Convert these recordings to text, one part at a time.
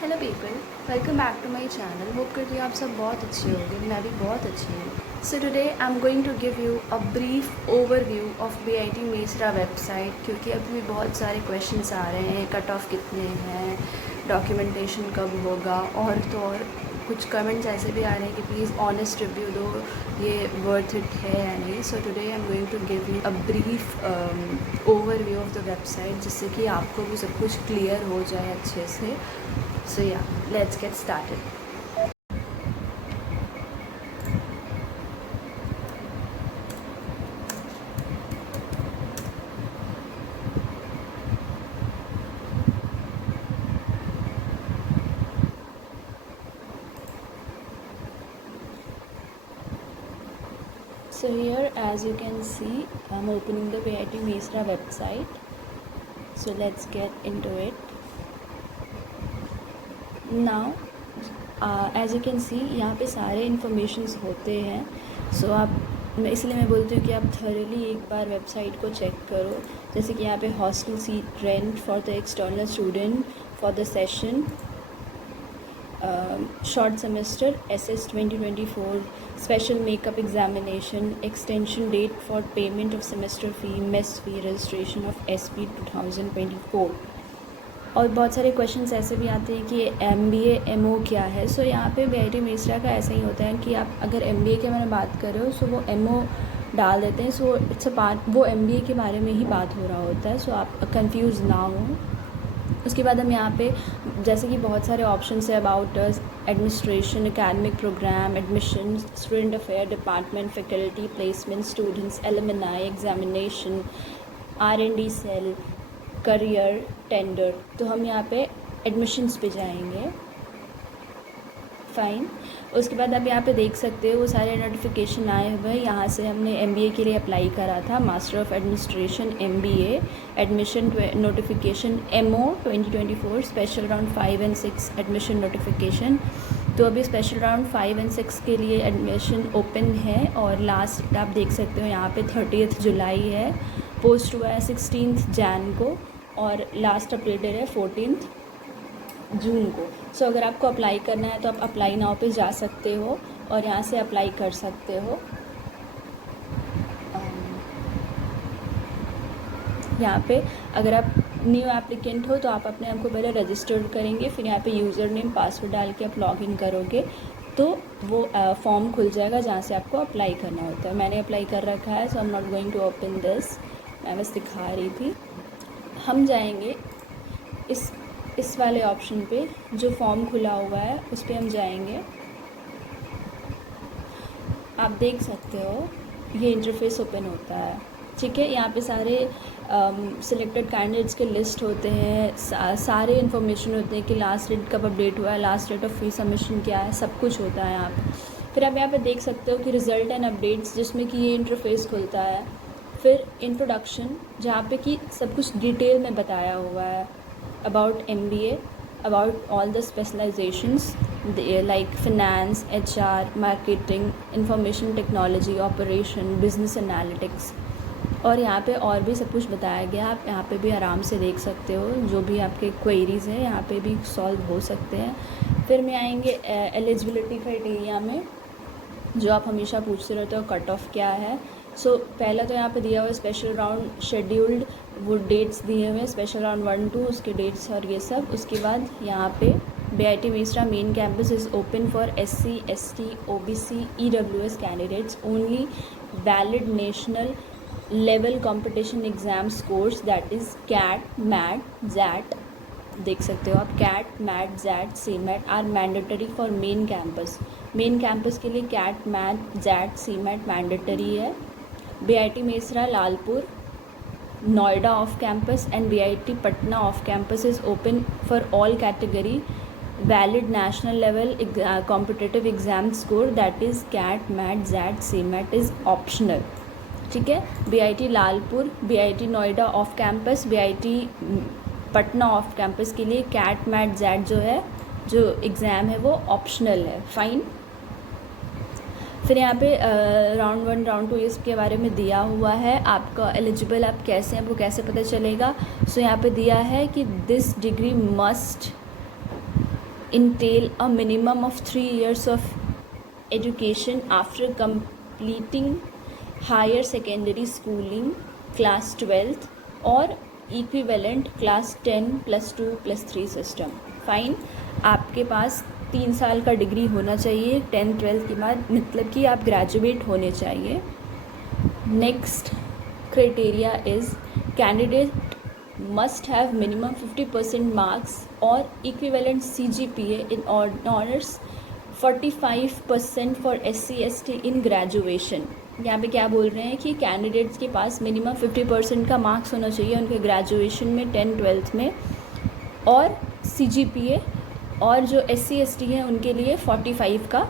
Hello people, welcome back to my channel. Hope करती हूँ आप सब बहुत अच्छे होंगे। मैं भी बहुत अच्छी हूँ। So today I am going to give you a brief overview of BIT Mesra website, क्योंकि अभी बहुत सारे क्वेश्चंस आ रहे हैं। कट ऑफ कितने हैं, डॉक्यूमेंटेशन कब होगा, और तो और कुछ कमेंट्स ऐसे भी आ रहे हैं कि प्लीज़ ऑनेस्ट रिव्यू दो, ये वर्थ इट है या नहीं। So today I am going to give you a brief overview of the website, जिससे कि आपको भी सब कुछ क्लियर हो जाए अच्छे से। So yeah, let's get started. So here, as you can see, I'm opening the BIT Mesra website. So let's get into it. Now, as you can see, यहाँ पे सारे इन्फॉर्मेशंस होते हैं। सो इसलिए मैं बोलती हूँ कि आप थॉरली एक बार वेबसाइट को चेक करो। जैसे कि यहाँ पे hostel seat rent for the external student for the session short semester SS 2024, special makeup examination, extension date for payment of semester fee, mess fee, registration of SP 2024। और बहुत सारे क्वेश्चंस ऐसे भी आते हैं कि MBA MO क्या है। सो यहाँ पे बीआईटी मेसरा का ऐसा ही होता है कि आप अगर MBA के बारे में बात कर रहे हो, सो वो MO डाल देते हैं। सो इट्स अ पार्ट, वो MBA के बारे में ही बात हो रहा होता है। सो आप कंफ्यूज ना हो। उसके बाद हम यहाँ पे जैसे कि बहुत सारे ऑप्शंस है, about administration, academic program, admission, student affair department, faculty, placement, students, alumni, examination, R&D cell, career, tender. तो हम यहाँ पे एडमिशन्स पे जाएंगे। फाइन। उसके बाद आप यहाँ पे देख सकते हो वो सारे नोटिफिकेशन आए हुए हैं। यहाँ से हमने MBA के लिए अप्लाई करा था, master of administration MBA, admission notification MO 2024, special round 5 and 6 admission notification. तो अभी स्पेशल राउंड 5 एंड 6 के लिए एडमिशन ओपन है, और लास्ट आप देख सकते हो यहाँ पे 30 जुलाई है। पोस्ट हुआ है 16 जैन को, और लास्ट अपडेटेड है 14 जून को। सो अगर आपको अप्लाई करना है तो आप अप्लाई नाउ पे जा सकते हो और यहाँ से अप्लाई कर सकते हो। यहाँ पे अगर आप न्यू एप्लीकेंट हो तो आप अपने आप को पहले रजिस्टर्ड करेंगे, फिर यहाँ पे यूज़र नेम पासवर्ड डाल के आप लॉगिन करोगे तो वो फॉर्म खुल जाएगा जहाँ से आपको अप्लाई करना होता है। मैंने अप्लाई कर रखा है, so I am not going to open this, मैं बस दिखा रही थी। हम जाएंगे इस वाले ऑप्शन पे जो फॉर्म खुला हुआ है उस पर हम जाएंगे। आप देख सकते हो ये इंटरफेस ओपन होता है, ठीक है। यहाँ पे सारे सिलेक्टेड कैंडिडेट्स के लिस्ट होते हैं, सारे इन्फॉर्मेशन होते हैं कि लास्ट डेट कब अपडेट हुआ है, last date of fee submission क्या है, सब कुछ होता है यहाँ पे। फिर आप यहाँ पे देख सकते हो कि रिज़ल्ट एंड अपडेट्स, जिसमें कि ये इंटरफेस खुलता है। फिर इंट्रोडक्शन, जहाँ पे कि सब कुछ डिटेल में बताया हुआ है about MBA, about all the specializations like finance, HR, marketing, information technology, operation, business analytics। और यहाँ पे और भी सब कुछ बताया गया। आप यहाँ पे भी आराम से देख सकते हो, जो भी आपके क्वेरीज़ हैं यहाँ पे भी सॉल्व हो सकते हैं। फिर में आएंगे एलिजिबिलिटी क्राइटेरिया में, जो आप हमेशा पूछते रहते हो कट ऑफ क्या है। सो पहला तो यहाँ पे दिया हुआ है स्पेशल राउंड शेड्यूल्ड, वो डेट्स दिए हुए हैं, स्पेशल राउंड 1 2 उसके डेट्स और ये सब। उसके बाद यहाँ पे BIT Mesra main campus is open for SC ST OBC EWS candidates only, valid national level competition exam scores that is CAT MAT JAT। देख सकते हो आप, CAT MAT JAT CMAT are mandatory for main campus. Main campus के लिए CAT MAT JAT CMAT mandatory है। BIT Mesra Lalpur Noida off campus and BIT Patna off campus is open for all category, valid national level competitive exam score that is CAT MAT JAT CMAT is optional, ठीक है। BIT Lalpur, BIT Noida off campus, BIT Patna off campus के लिए CAT MAT JAT जो है, जो exam है वो optional है। फाइन। फिर यहाँ पे राउंड 1 राउंड 2 इसके बारे में दिया हुआ है। आपका एलिजिबल आप कैसे हैं वो कैसे पता चलेगा। सो यहाँ पे दिया है कि this degree must entail a minimum of 3 years of education after completing higher secondary schooling class 12th or equivalent class 10 +2 +3 system. Fine. आपके पास 3 साल का डिग्री होना चाहिए 10th-12th के बाद, मतलब कि आप ग्रेजुएट होने चाहिए. Next criteria is candidate must have minimum 50% marks or equivalent CGPA in honors, 45% for SC/ST in graduation. यहाँ पे क्या बोल रहे हैं कि कैंडिडेट्स के पास मिनिमम 50% का मार्क्स होना चाहिए उनके ग्रेजुएशन में 10th-12th में, और CGPA, और जो SC/ST हैं उनके लिए 45 का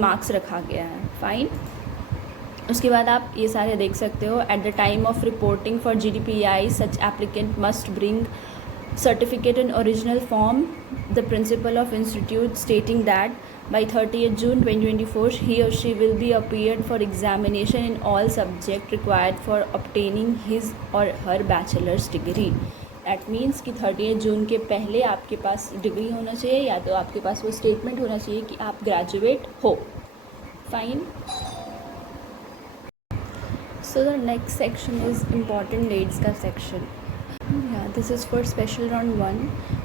मार्क्स रखा गया है. फाइन. उसके बाद आप ये सारे देख सकते हो. At the time of reporting for GDPI such applicant must bring certificate in original form, the principal of institute, stating that by 30th June 2024 he or she will be appeared for examination in all subject required for obtaining his or her bachelor's degree. That means कि 30th जून के पहले आपके पास degree होना चाहिए, या तो आपके पास वो स्टेटमेंट होना चाहिए कि आप ग्रेजुएट हो. Fine. So the next section is important dates का section. Yeah, this is for special round 1,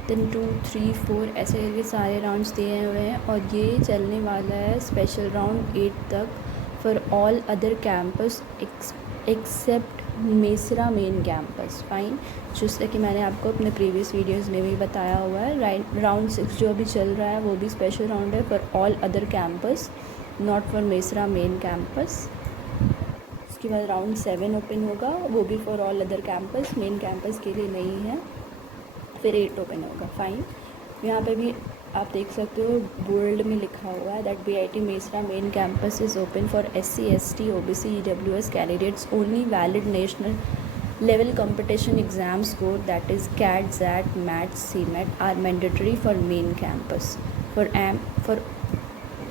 then 2, 3, 4 ऐसे करके सारे राउंड्स दिए हुए हैं, और ये चलने वाला है स्पेशल राउंड 8 तक for all other campus except Mesra main campus. Fine. जैसा कि मैंने आपको अपने प्रीवियस वीडियोस में भी बताया हुआ है, राउंड 6 जो अभी चल रहा है वो भी स्पेशल राउंड है for all other campus, not for Mesra main campus. उसके बाद राउंड 7 ओपन होगा, वो भी for all other campus, main campus के लिए नहीं है. फिर 8 ओपन होगा. फाइन. यहाँ पे भी आप देख सकते हो बोल्ड में लिखा हुआ है that BIT Mesra main campus is open for SC/ST OBC EWS candidates. Only valid national level competition exam score, that is CAT, XAT, MAT, CMAT, are mandatory for main campus. For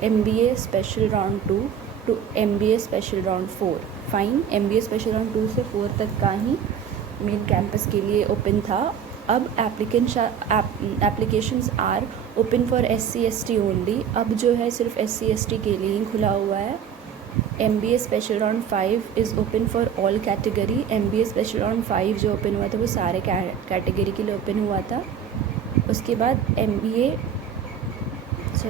MBA special round 2 to MBA special round 4. Fine. MBA special round 2 से 4 तक का ही main campus के लिए open था. अब applications are open for SC/ST only. अब जो है सिर्फ SC/ST के लिए ही खुला हुआ है. MBA special round 5 is open for all category. MBA special round 5 जो ओपन हुआ था वो सारे कैटेगरी के लिए ओपन हुआ था. उसके बाद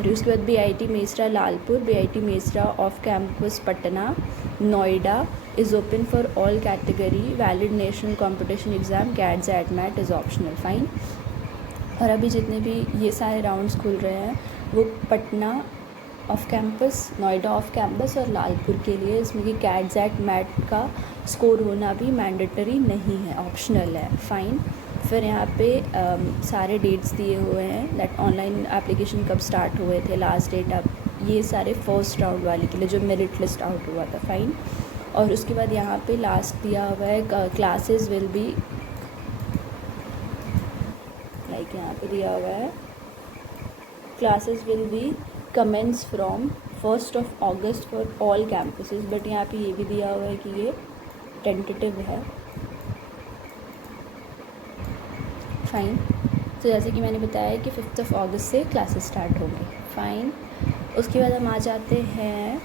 उसके बाद BIT Mesra Lalpur, BIT Mesra off campus Patna, Noida is open for all category. Valid national competition exam CAT, XAT, MAT is optional. Fine. और अभी जितने भी ये सारे राउंड्स खुल रहे हैं वो Patna off campus, Noida off campus और लालपुर के लिए, इसमें कि CAT, XAT, MAT का स्कोर होना भी मैंडेटरी नहीं है, ऑप्शनल है. फाइन. फिर यहाँ पे सारे डेट्स दिए हुए हैं दैट ऑनलाइन एप्लीकेशन कब स्टार्ट हुए थे, लास्ट डेट. अब ये सारे फर्स्ट राउंड वाले के लिए जो मेरिट लिस्ट आउट हुआ था. फाइन. और उसके बाद यहाँ पे लास्ट दिया हुआ है क्लासेस विल बी, लाइक यहाँ पे दिया हुआ है classes will be commence from 1st August for all campuses. But यहाँ पे ये भी दिया हुआ है कि ये टेंटेटिव है. फाइन. तो जैसे कि मैंने बताया कि 5th August से क्लासेस स्टार्ट होंगे. फाइन. उसके बाद हम आ जाते हैं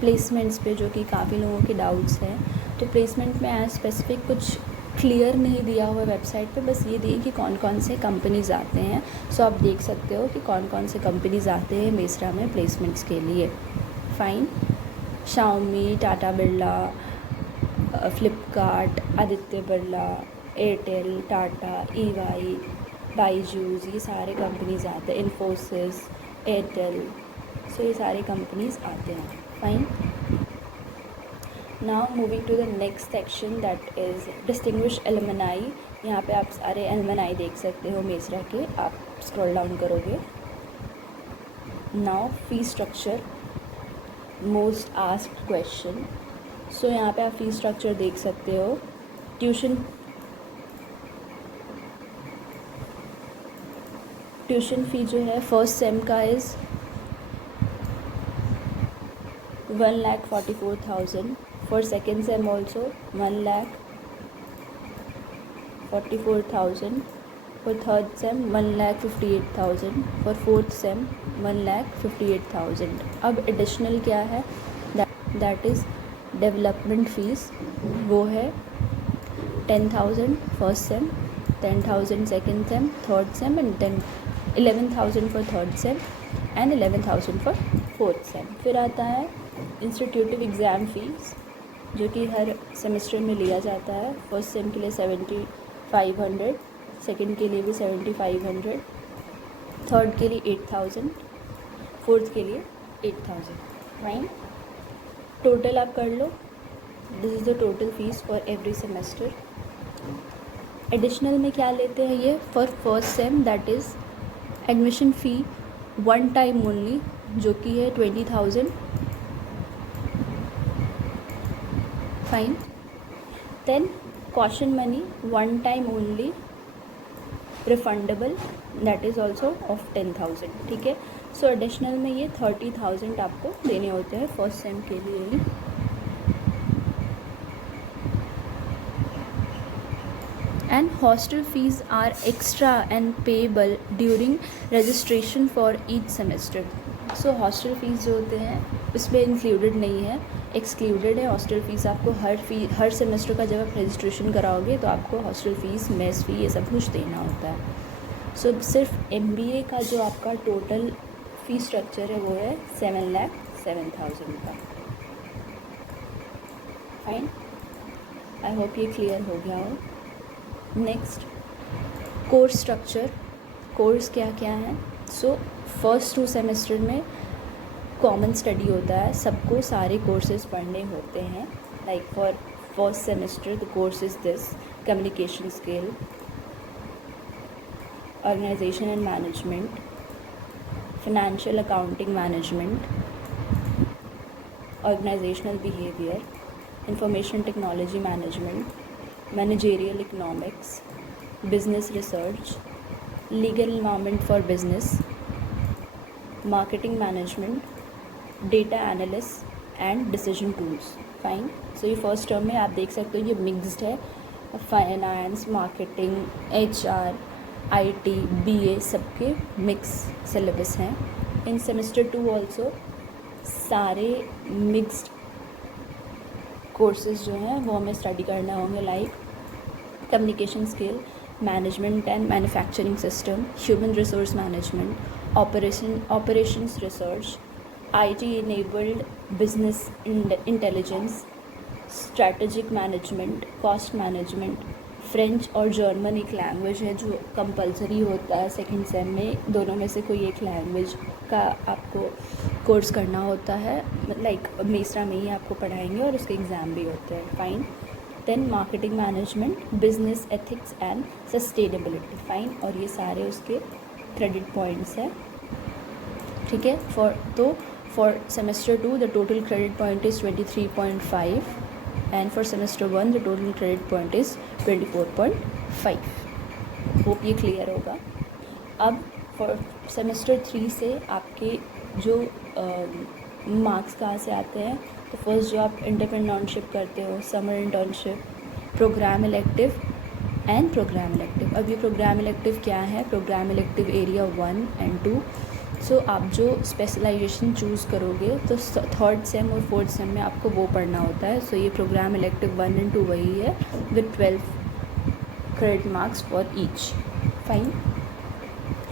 प्लेसमेंट्स पे, जो कि काफ़ी लोगों के डाउट्स हैं. तो प्लेसमेंट में एज स्पेसिफिक कुछ क्लियर नहीं दिया हुआ वेबसाइट पे, बस ये दिए कि कौन कौन से कंपनीज़ आते हैं. सो आप देख सकते हो कि कौन कौन से कंपनीज़ आते हैं मेसरा में प्लेसमेंट्स के लिए. Fine. Xiaomi, Tata Birla, Flipkart, Aditya Birla, Airtel, Tata, EY, Byju's, ये सारे कंपनीज़ आते हैं. इन्फोसिस, एयरटेल, सो ये सारे कंपनीज़ आते हैं. Fine. Now moving to the next section that is distinguish alumni. यहाँ पे आप सारे एलुमनाई देख सकते हो मेसरा के. आप स्क्रॉल डाउन करोगे. Now fee structure, most asked question. So यहाँ पे आप फी स्ट्रक्चर देख सकते हो. ट्यूशन फ़ी जो है फर्स्ट सेम का is 1,44,000. For second same also 1,44,000. For third same 1,58,000, for fourth same 1,58,000. अब एडिशनल क्या है, दैट इज़ डेवलपमेंट फ़ीस, वो है 10,000 first sem, 10,000 second same, third same and 11,000 for third same and 11,000 for fourth same. फिर आता है इंस्टीट्यूटिव exam fees, जो कि हर सेमेस्टर में लिया जाता है. फर्स्ट सेम के लिए 7,500, सेकेंड के लिए भी 7,500, थर्ड के लिए 8,000, फोर्थ के लिए 8,000. फाइन, टोटल आप कर लो. This is the total fees for every semester. Additional में क्या लेते हैं ये, for first sem that is admission fee one time only, जो कि है 20,000. Fine, then caution money one time only refundable, that is also of 10,000. ठीक है. सो एडिशनल में ये 30,000 आपको देने होते हैं फर्स्ट सेम के लिए ही. And hostel fees are extra and payable during registration for each semester. So hostel fees जो होते हैं उसमें इंक्लूडेड नहीं है, एक्सक्लूडेड है. हॉस्टल फ़ीस आपको हर सेमेस्टर का जब आप रजिस्ट्रेशन कराओगे तो आपको हॉस्टल फ़ीस, मेस फ़ी, ये सब कुछ देना होता है. सो सिर्फ MBA का जो आपका टोटल फ़ी स्ट्रक्चर है वो है 7,07,000 का. फाइन, आई होप ये क्लियर हो गया हो. Next, course structure. कोर्स क्या क्या है. सो फर्स्ट 2 सेमेस्टर में कॉमन स्टडी होता है, सबको सारे कोर्सेज पढ़ने होते हैं. Like for first semester the course is this: communication skill, organization and management, financial accounting management, organizational behaviour, information technology management, managerial economics, business research, legal environment for business, marketing management, data analyst and decision tools. Fine. So ये first term में आप देख सकते हो ये mixed है. Finance, marketing, HR, IT, BA सबके mix syllabus हैं. इन सेमेस्टर 2 ऑल्सो सारे मिक्स्ड कोर्सेज जो हैं वो हमें स्टडी करना होंगे. Like communication skill, management and manufacturing system, human resource management, operations research, IT enabled business intelligence, strategic management, cost management. French और जर्मन एक लैंग्वेज है जो कंपलसरी होता है सेकेंड सेम में. दोनों में से कोई एक लैंग्वेज का आपको कोर्स करना होता है. लाइक मेसरा में ही आपको पढ़ाएंगे और उसके एग्ज़ाम भी होते हैं. Fine. Then marketing management, business ethics and sustainability. Fine. और ये सारे उसके क्रेडिट पॉइंट्स हैं. ठीक है. For semester 2 the total credit point is 23.5 and for semester 1 the total credit point is 24.5. Hope ये क्लियर होगा. अब फॉर सेमेस्टर 3 से आपके जो मार्क्स कहाँ से आते हैं, तो फर्स्ट जो आप इंटरप्रेन्योरशिप करते हो, summer internship, program elective and program elective. अब ये प्रोग्राम इलेक्टिव क्या है, program elective area 1 and 2. So आप जो स्पेशलाइजेशन चूज़ करोगे तो थर्ड सेम और फोर्थ सेम में आपको वो पढ़ना होता है. सो ये प्रोग्राम इलेक्टिव 1 and 2 वही है with 12 credit marks for each. Fine.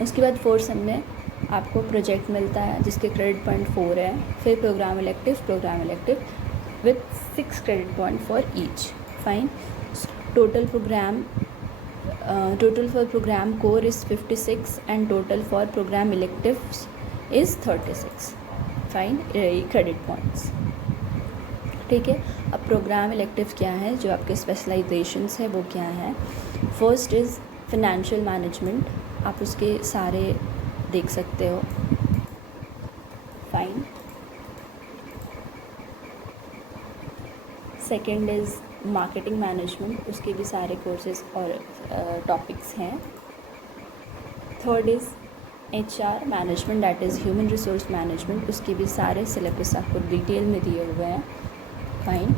उसके बाद फोर्थ सेम में आपको प्रोजेक्ट मिलता है जिसके क्रेडिट पॉइंट 4 है. फिर program elective with 6 credit point for each. Fine. Total for program core is 56 and total for program electives is 36. Fine. Credit points. ठीक है. अब प्रोग्राम इलेक्टिव क्या है, जो आपके स्पेशलाइजेशंस है वो क्या है. First is financial management. आप उसके सारे देख सकते हो. Fine. Second is marketing management. उसके भी सारे कोर्सेज और टॉपिक्स हैं. Third is HR management, that is human resource management. उसके भी सारे सिलेबस आपको डिटेल में दिए हुए हैं. Fine.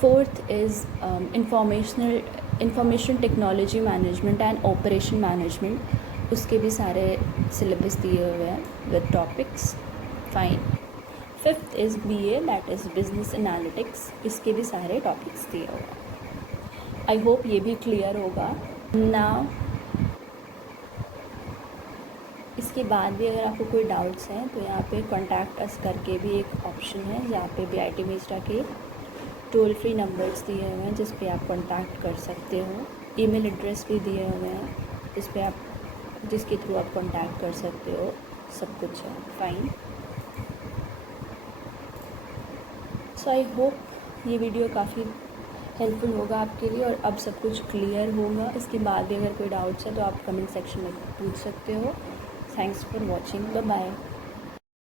Fourth is information technology management and operation management, उसके भी सारे सिलेबस दिए हुए हैं with topics. Fine. 5th is BA, that is business analytics, इसके भी सारे टॉपिक्स दिए हुए हैं। आई होप ये भी क्लियर होगा। नाउ इसके बाद भी अगर आपको कोई डाउट्स हैं तो यहाँ पे कॉन्टैक्ट अस करके भी एक ऑप्शन है, जहाँ पे BIT मेस्टा के टोल फ्री नंबर्स दिए हुए हैं जिस पे आप कॉन्टैक्ट कर सकते हो। ईमेल एड्रेस भी दिए हुए हैं जिस पे आप जिसके थ्रू आप कॉन्टैक्ट कर सकते हो। सब कुछ है। फाइन। सो आई होप ये वीडियो काफ़ी हेल्पफुल होगा आपके लिए और अब सब कुछ क्लियर होगा। इसके बाद भी अगर कोई डाउट्स है तो आप कमेंट सेक्शन में पूछ सकते हो। Thanks for watching. Bye bye.